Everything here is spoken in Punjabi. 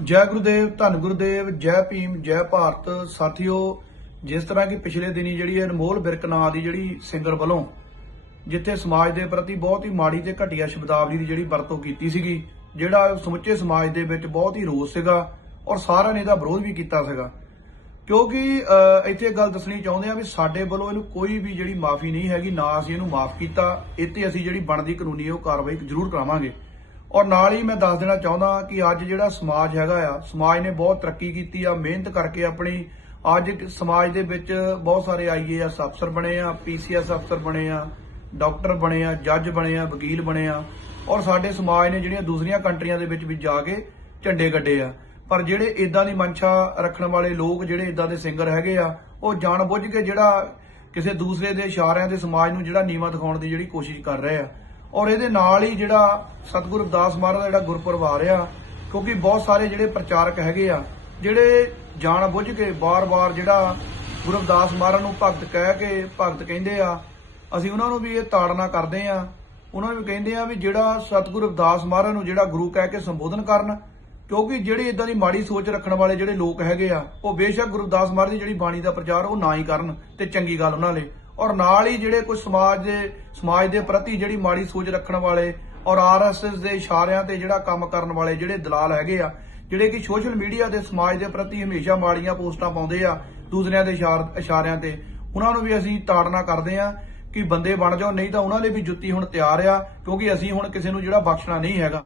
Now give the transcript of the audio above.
ਜੈ ਗੁਰਦੇਵ, ਧੰਨ ਗੁਰਦੇਵ, ਜੈ ਭੀਮ, ਜੈ ਭਾਰਤ। ਸਾਥੀਓ, ਜਿਸ ਤਰ੍ਹਾਂ ਕਿ ਪਿਛਲੇ ਦਿਨੀ ਜਿਹੜੀ ਅਨਮੋਲ ਬਿਰਕ ਨਾਂ ਦੀ ਜਿਹੜੀ ਸਿੰਗਰ ਵੱਲੋਂ, ਜਿੱਥੇ ਸਮਾਜ ਦੇ ਪ੍ਰਤੀ ਬਹੁਤ ਹੀ ਮਾੜੀ ਤੇ ਘਟੀਆ ਸ਼ਬਦਾਵਲੀ ਦੀ ਜਿਹੜੀ ਵਰਤੋਂ ਕੀਤੀ ਸੀਗੀ, ਜਿਹੜਾ ਸਮੁੱਚੇ ਸਮਾਜ ਦੇ ਵਿੱਚ ਬਹੁਤ ਹੀ ਰੋਸ ਸੀਗਾ ਔਰ ਸਾਰਿਆਂ ਨੇ ਇਹਦਾ ਵਿਰੋਧ ਵੀ ਕੀਤਾ ਸੀਗਾ। ਕਿਉਂਕਿ ਇੱਥੇ ਇੱਕ ਗੱਲ ਦੱਸਣੀ ਚਾਹੁੰਦੇ ਆ ਵੀ ਸਾਡੇ ਵੱਲੋਂ ਇਹਨੂੰ ਕੋਈ ਵੀ ਜਿਹੜੀ ਮਾਫੀ ਨਹੀਂ ਹੈਗੀ, ਨਾ ਅਸੀਂ ਇਹਨੂੰ ਮਾਫ ਕੀਤਾ, ਇੱਥੇ ਅਸੀਂ ਜਿਹੜੀ ਬਣਦੀ ਕਾਨੂੰਨੀ ਉਹ ਕਾਰਵਾਈ ਜ਼ਰੂਰ ਕਰਾਵਾਂਗੇ। ਔਰ ਨਾਲ ਹੀ ਮੈਂ ਦੱਸ ਦੇਣਾ ਚਾਹੁੰਦਾ ਕਿ ਅੱਜ ਜਿਹੜਾ ਸਮਾਜ ਹੈਗਾ ਆ, ਸਮਾਜ ਨੇ ਬਹੁਤ ਤਰੱਕੀ ਕੀਤੀ ਆ, ਮਿਹਨਤ ਕਰਕੇ ਆਪਣੀ ਅੱਜ ਸਮਾਜ ਦੇ ਵਿੱਚ ਬਹੁਤ ਸਾਰੇ ਆਈਏਐਸ ਅਫਸਰ ਬਣੇ ਆ ਪੀਸੀਐਸ ਅਫਸਰ ਬਣੇ ਆ, ਡਾਕਟਰ ਬਣੇ ਆ, ਜੱਜ ਬਣੇ ਆ, ਵਕੀਲ ਬਣੇ ਆ, ਔਰ ਸਾਡੇ ਸਮਾਜ ਨੇ ਜਿਹੜੀਆਂ ਦੂਸਰੀਆਂ ਕੰਟਰੀਆਂ ਦੇ ਵਿੱਚ ਵੀ ਜਾ ਕੇ ਝੰਡੇ ਗੱਡੇ ਆ। ਪਰ ਜਿਹੜੇ ਇਦਾਂ ਦੀ ਮਨਸ਼ਾ ਰੱਖਣ ਵਾਲੇ ਲੋਕ ਜਿਹੜੇ ਇਦਾਂ ਦੇ ਸਿੰਗਰ ਹੈਗੇ ਆ, ਉਹ ਜਾਣ ਬੁੱਝ ਕੇ ਜਿਹੜਾ ਕਿਸੇ ਦੂਸਰੇ ਦੇ ਇਸ਼ਾਰਿਆਂ ਦੇ ਸਮਾਜ ਨੂੰ ਜਿਹੜਾ ਨੀਵਾ ਦਿਖਾਉਣ ਦੀ ਜਿਹੜੀ ਕੋਸ਼ਿਸ਼ ਕਰ ਰਹੇ ਆ। ਔਰ ਇਹਦੇ ਨਾਲ ਹੀ ਜਿਹੜਾ ਸਤਿਗੁਰੂ ਅਰਦਾਸ ਮਹਾਰਾਜ ਦਾ ਜਿਹੜਾ ਗੁਰਪੁਰਬ ਆ ਰਿਹਾ ਕਿਉਂਕਿ ਬਹੁਤ ਸਾਰੇ ਜਿਹੜੇ ਪ੍ਰਚਾਰਕ ਹੈਗੇ ਆ, ਜਿਹੜੇ ਜਾਣ ਬੁੱਝ ਕੇ ਬਾਰ-ਬਾਰ ਜਿਹੜਾ ਗੁਰੂ ਅਰਦਾਸ ਮਹਾਰਾਜ ਨੂੰ ਭਗਤ ਕਹਿ ਕੇ ਭਗਤ ਕਹਿੰਦੇ ਆ, ਅਸੀਂ ਉਹਨਾਂ ਨੂੰ ਵੀ ਇਹ ਤਾੜਨਾ ਕਰਦੇ ਆ। ਉਹਨਾਂ ਨੂੰ ਕਹਿੰਦੇ ਆ ਵੀ ਜਿਹੜਾ ਸਤਿਗੁਰੂ ਅਰਦਾਸ ਮਹਾਰਾਜ ਨੂੰ ਜਿਹੜਾ ਗੁਰੂ ਕਹਿ ਕੇ ਸੰਬੋਧਨ ਕਰਨ, ਕਿਉਂਕਿ ਜਿਹੜੇ ਇਦਾਂ ਦੀ ਮਾੜੀ ਸੋਚ ਰੱਖਣ ਵਾਲੇ ਜਿਹੜੇ ਲੋਕ ਹੈਗੇ ਆ, ਉਹ ਬੇਸ਼ੱਕ ਗੁਰਦਾਸ ਮਹਾਰਾਜ ਦੀ ਜਿਹੜੀ ਬਾਣੀ ਦਾ ਪ੍ਰਚਾਰ, ਉਹ ਨਾ ਹੀ ਕਰਨ ਤੇ ਚੰਗੀ ਗੱਲ ਉਹਨਾਂ ਲਈ ਔਰ ਨਾਲ ਹੀ ਜਿਹੜੇ ਕੁਝ ਸਮਾਜ ਦੇ ਸਮਾਜ ਦੇ ਪ੍ਰਤੀ ਜਿਹੜੀ ਮਾੜੀ ਸੋਚ ਰੱਖਣ ਵਾਲੇ ਔਰ ਆਰਐਸਐਸ ਦੇ ਇਸ਼ਾਰਿਆਂ ਤੇ ਜਿਹੜਾ ਕੰਮ ਕਰਨ ਵਾਲੇ ਜਿਹੜੇ ਦਲਾਲ ਹੈਗੇ ਆ, ਜਿਹੜੇ ਕਿ ਸੋਸ਼ਲ ਮੀਡੀਆ ਦੇ ਸਮਾਜ ਦੇ ਪ੍ਰਤੀ ਹਮੇਸ਼ਾ ਮਾੜੀਆਂ ਪੋਸਟਾਂ ਪਾਉਂਦੇ ਆ, ਦੂਸਰਿਆਂ ਦੇ ਇਸ਼ਾਰ, ਇਸ਼ਾਰਿਆਂ ਤੇ, ਉਹਨਾਂ ਨੂੰ ਵੀ ਅਸੀਂ ਤਾੜਨਾ ਕਰਦੇ ਆ ਕਿ ਬੰਦੇ ਬਣ ਜਾਓ, ਨਹੀਂ ਤਾਂ ਉਹਨਾਂ ਲਈ ਵੀ ਜੁੱਤੀ ਹੁਣ ਤਿਆਰ ਆ, ਕਿਉਂਕਿ ਅਸੀਂ ਹੁਣ ਕਿਸੇ ਨੂੰ ਜਿਹੜਾ ਬਖਸ਼ਣਾ ਨਹੀਂ ਹੈਗਾ।